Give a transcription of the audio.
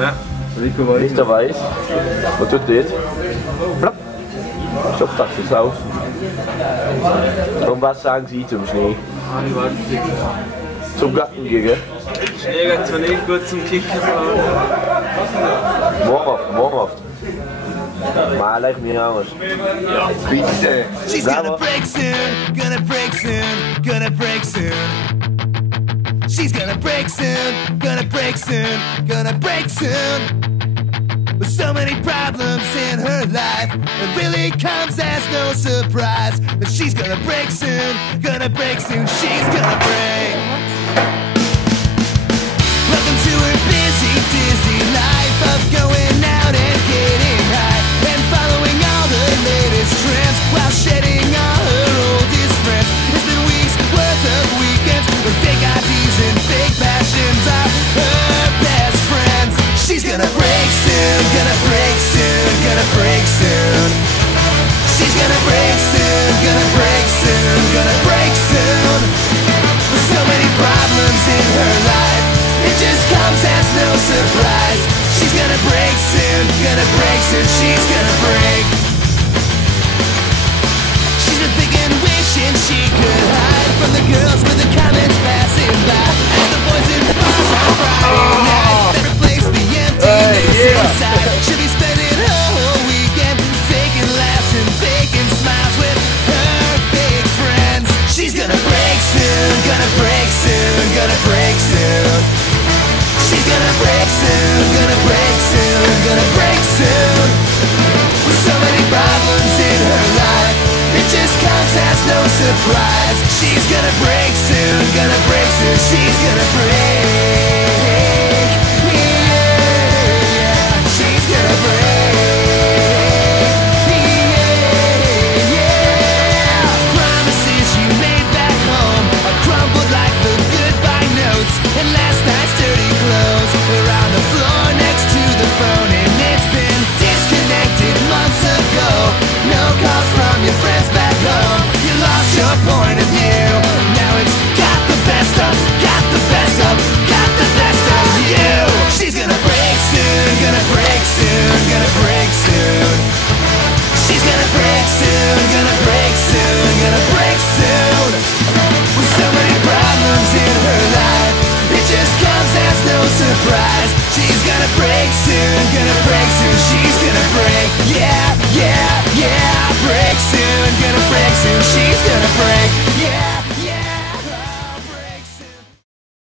Ja, Mr. Weiß. Was tut das? Plopp. Shoptaxis laufen. Und was sagen Sie zum Schnee? Zum Gatten gehen? Schnee geht zwar nicht gut zum Kicken, Morgenhaft. Mal leg mir aus. Ja, bitte. She's gonna break soon, gonna break soon, gonna break soon. She's gonna break soon, gonna break soon, gonna break soon. With so many problems in her life, it really comes as no surprise that she's gonna break soon, gonna break soon, she's gonna break. Welcome to her busy, dizzy life of going out and getting high and following all the latest trends while shedding all her oldest friends. It's been weeks worth of weekends where fake IDs and fake passions are her best friends. She's gonna break soon, gonna break soon, gonna break soon. She's gonna break soon, gonna break soon, gonna break soon. With so many problems in her life, it just comes as no surprise. She's gonna break soon, she's gonna break. She's been thinking, wishing she could hide from the girls with the comments passing by. As the boys in bars on Friday night, they replace the emptiness inside. She'll be spending her whole weekend faking laughs and faking smiles with her fake friends. She's gonna break soon, gonna break soon, gonna break soon. She's gonna break soon, gonna break soon, gonna break soon. With so many problems in her life, it just comes as no surprise. She's gonna break soon, she's gonna break. Yeah, she's gonna break. Yeah. Promises you made back home are crumbled like the goodbye notes, and last night's dirty clothes are on the floor next to the phone, and it's been disconnected months ago. No calls from your friends back home. You lost your point of view. Now it's got the best of, got the best of, got the best of you. She's gonna break soon, gonna break soon, gonna break soon. She's gonna break soon, gonna break soon, gonna break soon. With so many problems in her life, it just comes as no surprise. She's gonna break soon, she's